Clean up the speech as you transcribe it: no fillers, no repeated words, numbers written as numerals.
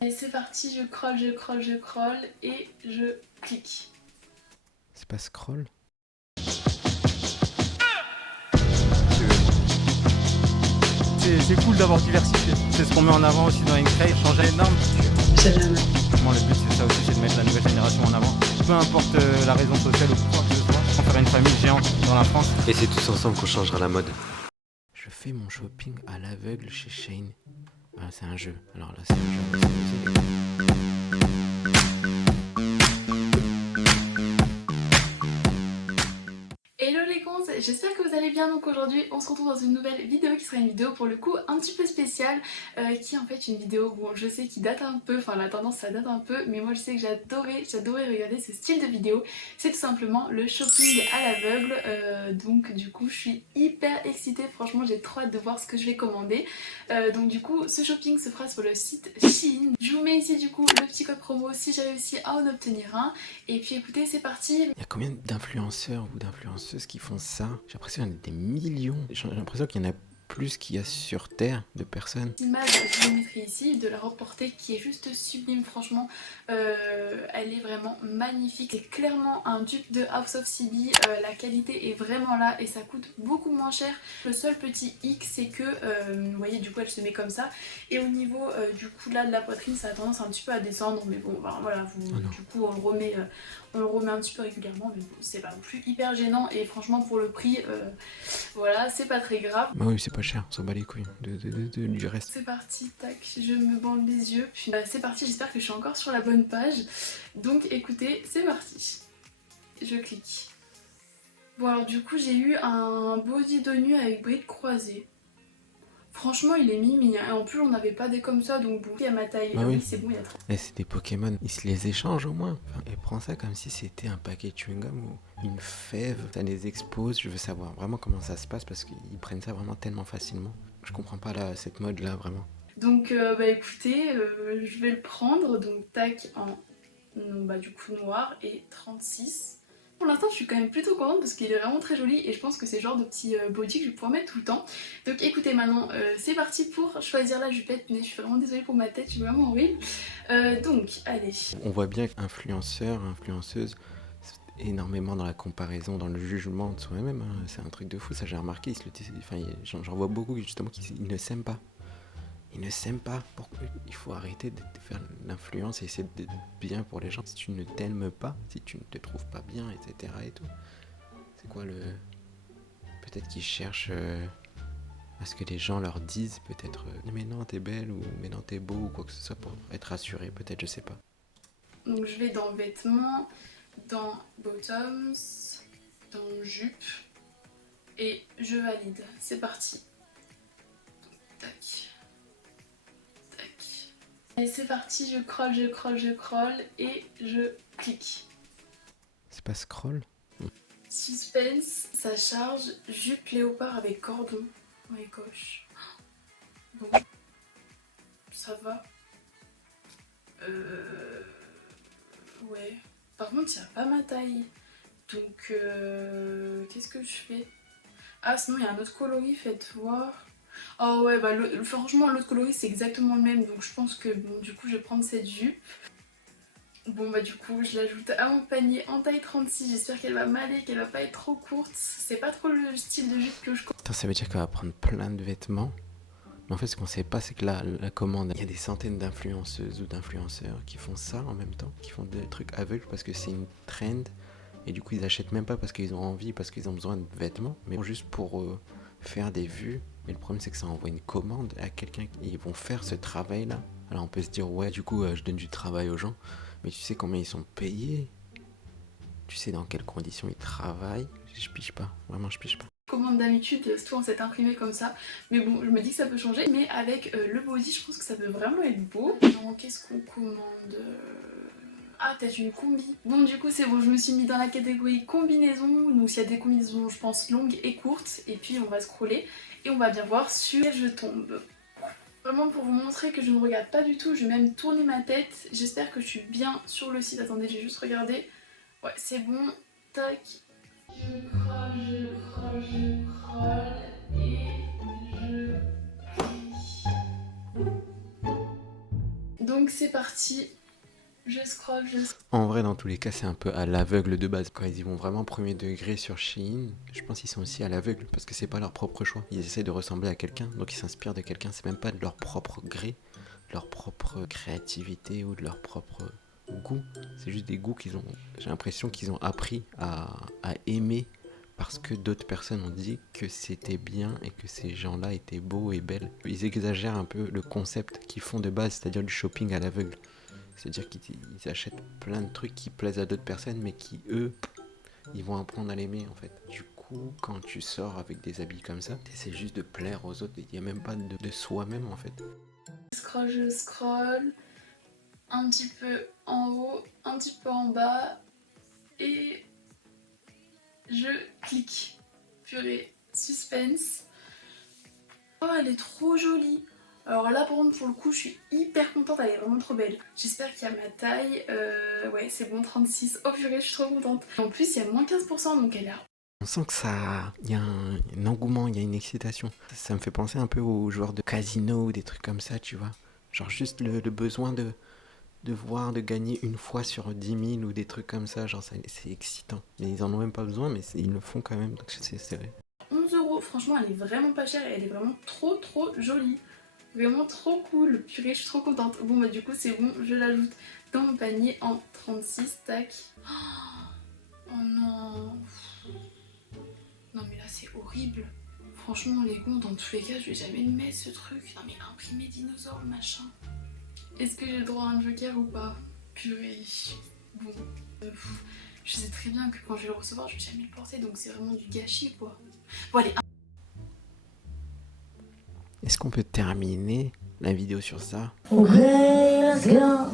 Allez, c'est parti, je scroll et je clique. C'est pas scroll? C'est cool d'avoir diversifié. C'est ce qu'on met en avant aussi dans Incrave, changer les normes. C'est jamais. Le but c'est ça aussi, c'est de mettre la nouvelle génération en avant. Peu importe la raison sociale ou quoi que ce soit, on faire une famille géante dans la France. Et c'est tous ensemble qu'on changera la mode. Je fais mon shopping à l'aveugle chez Shein. Ah, c'est un jeu. Alors là, c'est un jeu. Hello les cons, j'espère que vous allez bien. Donc aujourd'hui on se retrouve dans une nouvelle vidéo qui sera une vidéo pour le coup un petit peu spéciale, qui est en fait une vidéo, bon je sais qui date un peu, enfin la tendance ça date un peu, mais moi je sais que j'adorais regarder ce style de vidéo. C'est tout simplement le shopping à l'aveugle, donc du coup je suis hyper excitée, franchement j'ai trop hâte de voir ce que je vais commander. Donc du coup ce shopping se fera sur le site Shein. Je vous mets ici du coup le petit code promo si j'ai réussi à en obtenir un. Et puis écoutez, c'est parti. Il y a combien d'influenceurs ou d'influenceuses qui font ça? J'ai l'impression qu'il y en a des millions. J'ai l'impression qu'il y en a plus qu'il y a sur Terre de personnes. L'image, je vous mettrai ici, de la robe portée qui est juste sublime, franchement, elle est vraiment magnifique. C'est clairement un dupe de House of CB, la qualité est vraiment là et ça coûte beaucoup moins cher. Le seul petit hic, c'est que, vous voyez, du coup elle se met comme ça, et au niveau du coup là de la poitrine, ça a tendance un petit peu à descendre, mais bon, ben, voilà, du coup on le remet un petit peu régulièrement, mais bon, c'est pas non plus hyper gênant, et franchement pour le prix, voilà, c'est pas très grave. Bah oui, c'est pas cher, on s'en bat les couilles du reste. C'est parti, tac, je me bande les yeux, puis c'est parti, j'espère que je suis encore sur la bonne page. Donc écoutez, c'est parti. Je clique. Bon alors du coup j'ai eu un body de nu avec brides croisées. Franchement il est mimi, hein. Et en plus on n'avait pas des comme ça, donc bon, il y a ma taille, Bah oui. c'est bon, il y a trop. Eh, c'est des Pokémon, ils se les échangent au moins. Enfin, et prends ça comme si c'était un paquet de chewing-gum ou une fève. Ça les expose, je veux savoir vraiment comment ça se passe parce qu'ils prennent ça vraiment tellement facilement. Je comprends pas là, cette mode là vraiment. Donc bah écoutez, je vais le prendre, donc tac en bah, du coup noir et 36. Pour l'instant je suis quand même plutôt contente parce qu'il est vraiment très joli et je pense que c'est le genre de petit body que je vais pouvoir mettre tout le temps. Donc écoutez maintenant c'est parti pour choisir la jupette, mais je suis vraiment désolée pour ma tête, je suis vraiment horrible. Donc allez. On voit bien qu'influenceurs, influenceuses, énormément dans la comparaison, dans le jugement de soi-même, hein. C'est un truc de fou, ça j'ai remarqué. Enfin, j'en vois beaucoup justement qui ne s'aiment pas. Ils ne s'aiment pas. Pourquoi? Il faut arrêter de faire l'influence et essayer d'être bien pour les gens. Si tu ne t'aimes pas, si tu ne te trouves pas bien, etc. et tout. C'est quoi le... Peut-être qu'ils cherchent à ce que les gens leur disent peut-être mais non t'es belle ou mais non t'es beau ou quoi que ce soit pour être rassuré, peut-être, je sais pas. Donc je vais dans vêtements, dans bottoms, dans jupe et je valide. C'est parti. Tac. Et c'est parti, je scroll et je clique. C'est pas scroll? Suspense, ça charge, jupe léopard avec cordon. Ouais, gauche. Bon, ça va. Ouais. Par contre, il n'y a pas ma taille. Donc, qu'est-ce que je fais? Ah, sinon, il y a un autre coloris, faites voir. Oh ouais, bah franchement, l'autre coloris, c'est exactement le même. Donc, je pense que, bon, du coup, je vais prendre cette jupe. Bon bah du coup je l'ajoute à mon panier en taille 36, j'espère qu'elle va m'aller, qu'elle va pas être trop courte, c'est pas trop le style de jupe que je... Attends, ça veut dire qu'elle va prendre plein de vêtements. Mais en fait ce qu'on sait pas c'est que la commande, il y a des centaines d'influenceuses ou d'influenceurs qui font ça en même temps, qui font des trucs aveugles parce que c'est une trend. Et du coup ils achètent même pas parce qu'ils ont envie, parce qu'ils ont besoin de vêtements, mais juste pour faire des vues. Et le problème c'est que ça envoie une commande à quelqu'un et ils vont faire ce travail là. Alors on peut se dire ouais du coup je donne du travail aux gens. Mais tu sais combien ils sont payés? Tu sais dans quelles conditions ils travaillent? Je pige pas, vraiment je pige pas. Commande d'habitude, c'est souvent c'est imprimé comme ça, mais bon je me dis que ça peut changer, mais avec le body je pense que ça peut vraiment être beau. Alors qu'est-ce qu'on commande? Ah peut-être une combi. Bon du coup c'est bon, je me suis mis dans la catégorie combinaison, donc s'il y a des combinaisons je pense longues et courtes, et puis on va scroller et on va bien voir sur quelle je tombe. Vraiment pour vous montrer que je ne regarde pas du tout, je vais même tourner ma tête. J'espère que je suis bien sur le site. Attendez, j'ai juste regardé. Ouais, c'est bon. Tac. Je scroll et je clique. Donc c'est parti. Je scroll. En vrai, dans tous les cas, c'est un peu à l'aveugle de base. Quand ils y vont vraiment premier degré sur Shein, je pense qu'ils sont aussi à l'aveugle parce que c'est pas leur propre choix. Ils essaient de ressembler à quelqu'un, donc ils s'inspirent de quelqu'un. C'est même pas de leur propre gré, de leur propre créativité ou de leur propre goût. C'est juste des goûts qu'ils ont. J'ai l'impression qu'ils ont appris à aimer parce que d'autres personnes ont dit que c'était bien et que ces gens-là étaient beaux et belles. Ils exagèrent un peu le concept qu'ils font de base, c'est-à-dire du shopping à l'aveugle. C'est-à-dire qu'ils achètent plein de trucs qui plaisent à d'autres personnes, mais qui, eux, ils vont apprendre à l'aimer, en fait. Du coup, quand tu sors avec des habits comme ça, t'essaies juste de plaire aux autres. Il n'y a même pas de soi-même, en fait. Je scroll. Un petit peu en haut, un petit peu en bas. Et je clique. Purée, suspense. Oh, elle est trop jolie. Alors là, par contre, pour le coup, je suis hyper contente, elle est vraiment trop belle. J'espère qu'il y a ma taille. Ouais, c'est bon, 36. Oh purée, je suis trop contente. En plus, il y a moins 15%, donc elle est... On sent que ça... Il y a un engouement, il y a une excitation. Ça me fait penser un peu aux joueurs de casino ou des trucs comme ça, tu vois. Genre juste le besoin de voir, de gagner une fois sur 10 000 ou des trucs comme ça. Genre, c'est excitant. Mais ils en ont même pas besoin, mais ils le font quand même, donc c'est vrai. 11 €, franchement, elle est vraiment pas chère et elle est vraiment trop jolie. Vraiment trop cool, purée, je suis trop contente. Bon bah du coup c'est bon, je l'ajoute dans mon panier en 36, tac. Oh non. Non mais là c'est horrible. Franchement les gants, dans tous les cas, je vais jamais le mettre ce truc. Non mais imprimé dinosaure le machin. Est-ce que j'ai le droit à un joker ou pas? Purée. Bon. Je sais très bien que quand je vais le recevoir, je vais jamais le porter, donc c'est vraiment du gâchis quoi. Bon allez. Est-ce qu'on peut terminer la vidéo sur ça? Okay, let's go.